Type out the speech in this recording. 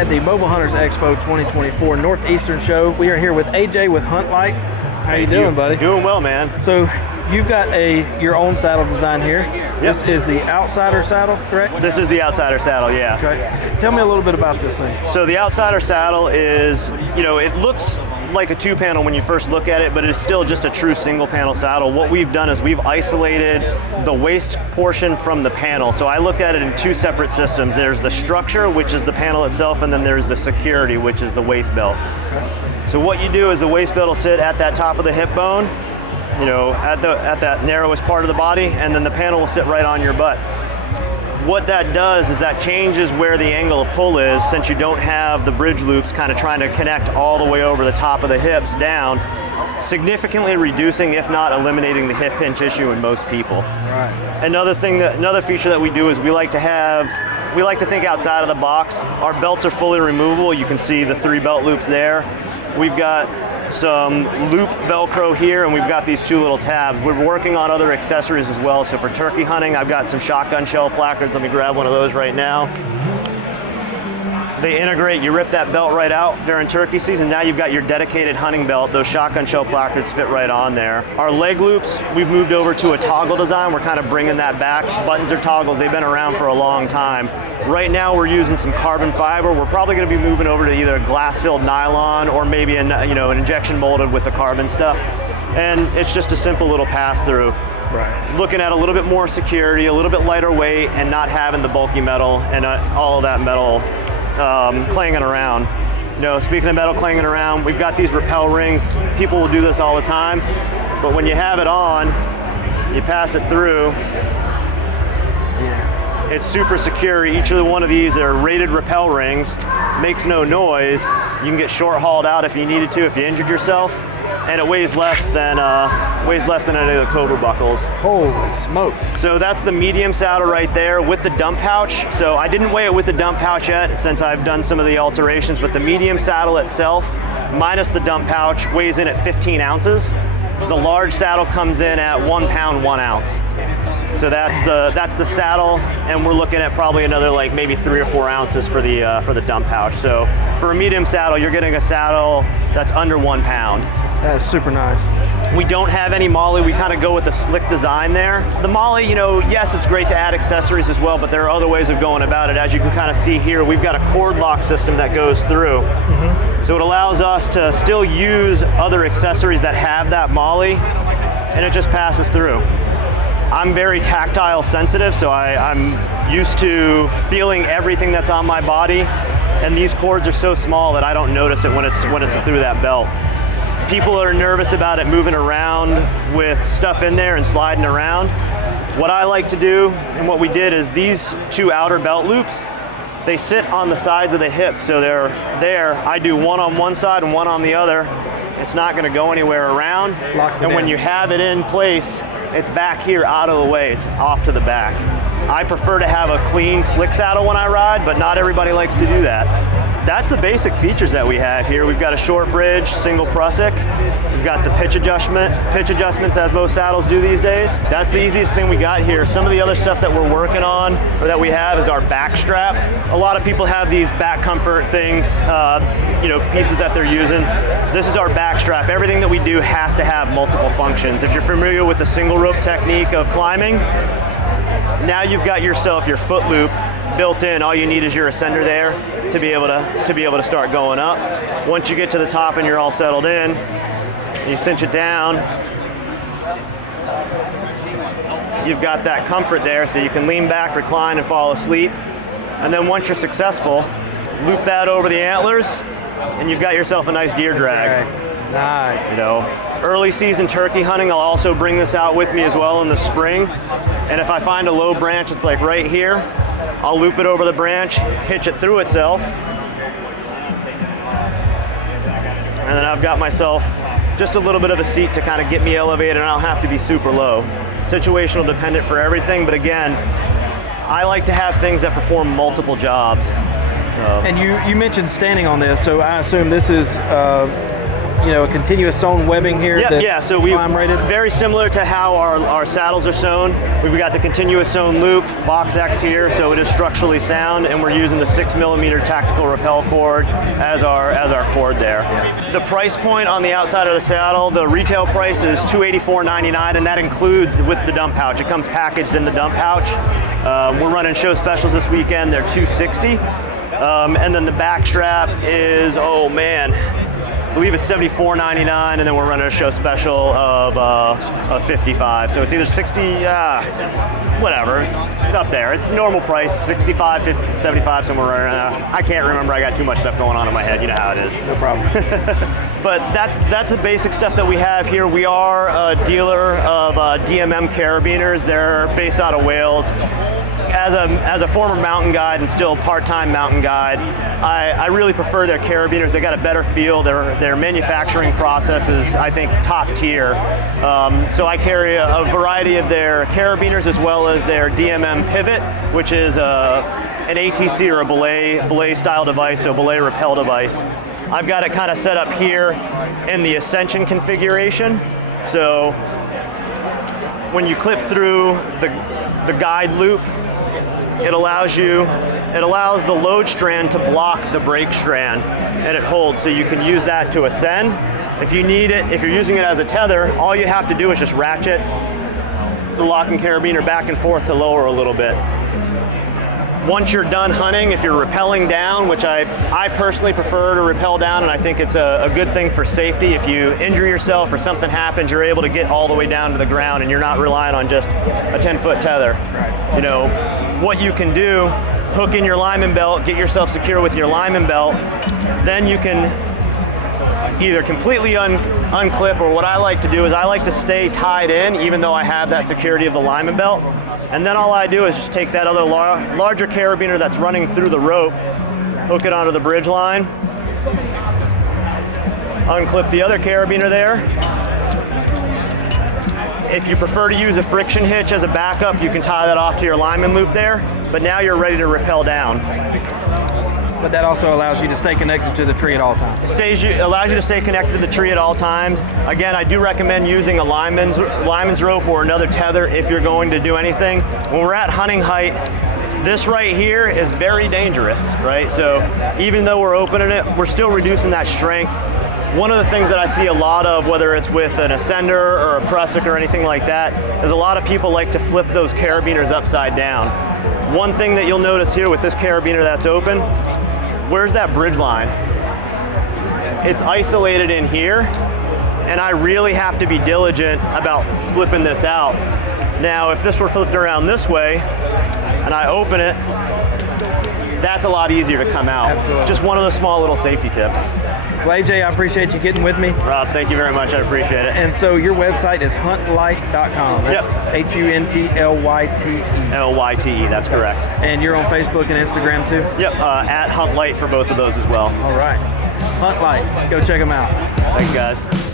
at the Mobile Hunters Expo 2024 Northeastern show. We are here with AJ with HuntLyte. How you doing, buddy? Doing well, man. So you've got your own saddle design here. Yep. This is the Outsider saddle, correct? This is the Outsider saddle, yeah. Okay. So tell me a little bit about this thing. So the Outsider saddle is, it looks like a two-panel when you first look at it, but it's still just a true single-panel saddle. What we've done is we've isolated the waist portion from the panel. So I look at it in two separate systems. There's the structure, which is the panel itself, and then there's the security, which is the waist belt. Okay. So what you do is the waist belt will sit at that top of the hip bone, at that narrowest part of the body, and then the panel will sit right on your butt. What that does is that changes where the angle of pull is, since you don't have the bridge loops kind of trying to connect all the way over the top of the hips down, significantly reducing, if not eliminating, the hip pinch issue in most people. Right. Another feature that we do is we like to think outside of the box. Our belts are fully removable. You can see the 3 belt loops there. We've got some loop Velcro here, and we've got these 2 little tabs. We're working on other accessories as well. So for turkey hunting, I've got some shotgun shell placards. Let me grab one of those right now. They integrate, you rip that belt right out during turkey season. Now you've got your dedicated hunting belt. Those shotgun shell placards fit right on there. Our leg loops, we've moved over to a toggle design. We're kind of bringing that back. Buttons are toggles, they've been around for a long time. Right now we're using some carbon fiber. We're probably gonna be moving over to either a glass-filled nylon or maybe an injection molded with the carbon stuff. And it's just a simple little pass-through. Right. Looking at a little bit more security, a little bit lighter weight, and not having the bulky metal and all of that metal clanging around. Speaking of metal clanging around, we've got these rappel rings. People will do this all the time, but when you have it on, you pass it through. Yeah. It's super secure. Each of one of these are rated rappel rings, makes no noise. You can get short hauled out if you needed to, if you injured yourself, and it weighs less than any of the Cobra buckles. Holy smokes. So that's the medium saddle right there with the dump pouch. So I didn't weigh it with the dump pouch yet since I've done some of the alterations, but the medium saddle itself, minus the dump pouch, weighs in at 15 ounces. The large saddle comes in at 1 pound, 1 ounce. So that's the saddle, and we're looking at probably another maybe 3 or 4 ounces for the dump pouch. So for a medium saddle, you're getting a saddle that's under 1 pound. That's super nice. We don't have any MOLLE. We kind of go with the slick design there. The MOLLE, yes, it's great to add accessories as well, but there are other ways of going about it. As you can kind of see here, we've got a cord lock system that goes through. Mm-hmm. So it allows us to still use other accessories that have that MOLLE, and it just passes through. I'm very tactile sensitive, so I'm used to feeling everything that's on my body, and these cords are so small that I don't notice it when it's through that belt. People are nervous about it moving around with stuff in there and sliding around. What I like to do, and what we did, is these 2 outer belt loops, they sit on the sides of the hip, so they're there. I do one on one side and one on the other. It's not gonna go anywhere around. Locks it and when in. you have it in place, it's back here out of the way. It's off to the back. I prefer to have a clean, slick saddle when I ride, but not everybody likes to do that. That's the basic features that we have here. We've got a short bridge, single prusik. We've got the pitch adjustments as most saddles do these days. That's the easiest thing we got here. Some of the other stuff that we're working on, or that we have, is our back strap. A lot of people have these back comfort things, pieces that they're using. This is our back strap. Everything that we do has to have multiple functions. If you're familiar with the single rope technique of climbing, now you've got yourself your foot loop built in. All you need is your ascender there to be able to start going up. Once you get to the top and you're all settled in, you cinch it down. You've got that comfort there, so you can lean back, recline, and fall asleep. And then once you're successful, loop that over the antlers, and you've got yourself a nice deer drag. Nice. Early season turkey hunting, I'll also bring this out with me as well in the spring. And if I find a low branch, it's like right here, I'll loop it over the branch, hitch it through itself, and then I've got myself just a little bit of a seat to kind of get me elevated, and I don't have to be super low. Situational dependent for everything, but again, I like to have things that perform multiple jobs. And you mentioned standing on this, so I assume this is a continuous sewn webbing here. Yep, yeah, so we climb rated. very similar to how our saddles are sewn. We've got the continuous sewn loop, box X here, so it is structurally sound, and we're using the 6mm tactical rappel cord as our cord there. Yeah. The price point on the outside of the saddle, the retail price is $284.99, and that includes with the dump pouch. It comes packaged in the dump pouch. We're running show specials this weekend. They're $260, and then the back strap is, oh man, I believe it's $74.99, and then we're running a show special of $55. So it's either 60, whatever, it's up there. It's normal price, 65, 50, 75, somewhere around. I can't remember, I got too much stuff going on in my head, you know how it is. No problem. But that's the basic stuff that we have here. We are a dealer of DMM carabiners. They're based out of Wales. As a former mountain guide and still part-time mountain guide, I really prefer their carabiners. They got a better feel. Their manufacturing process is, I think, top tier. So I carry a variety of their carabiners as well as their DMM pivot, which is an ATC or a belay style device, so belay rappel device. I've got it kind of set up here in the Ascension configuration. So when you clip through the guide loop, it allows the load strand to block the brake strand, and it holds, so you can use that to ascend. If you need it, if you're using it as a tether, all you have to do is just ratchet the locking carabiner back and forth to lower a little bit. Once you're done hunting, if you're rappelling down, which I personally prefer to rappel down, and I think it's a good thing for safety. If you injure yourself or something happens, you're able to get all the way down to the ground, and you're not relying on just a 10-foot tether. Right. You know, what you can do, hook in your lineman belt, get yourself secure with your lineman belt, then you can either completely unclip, or what I like to do is I like to stay tied in even though I have that security of the lineman belt. And then all I do is just take that other larger carabiner that's running through the rope, hook it onto the bridge line, unclip the other carabiner there. If you prefer to use a friction hitch as a backup, you can tie that off to your lineman loop there, but now you're ready to rappel down. But that also allows you to stay connected to the tree at all times. Allows you to stay connected to the tree at all times. Again, I do recommend using a lineman's rope or another tether if you're going to do anything. When we're at hunting height, this right here is very dangerous, right? So even though we're opening it, we're still reducing that strength. One of the things that I see a lot of, whether it's with an ascender or a prusik or anything like that, is a lot of people like to flip those carabiners upside down. One thing that you'll notice here with this carabiner that's open, where's that bridge line? It's isolated in here, and I really have to be diligent about flipping this out. Now, if this were flipped around this way, and I open it, that's a lot easier to come out. Absolutely. Just one of the small little safety tips. Well, AJ, I appreciate you getting with me. Rob, thank you very much. I appreciate it. And so your website is HuntLyte.com. That's HuntLyte. LYTE, that's correct. And you're on Facebook and Instagram too? Yep, at HuntLyte for both of those as well. All right. HuntLyte. Go check them out. Thanks, guys.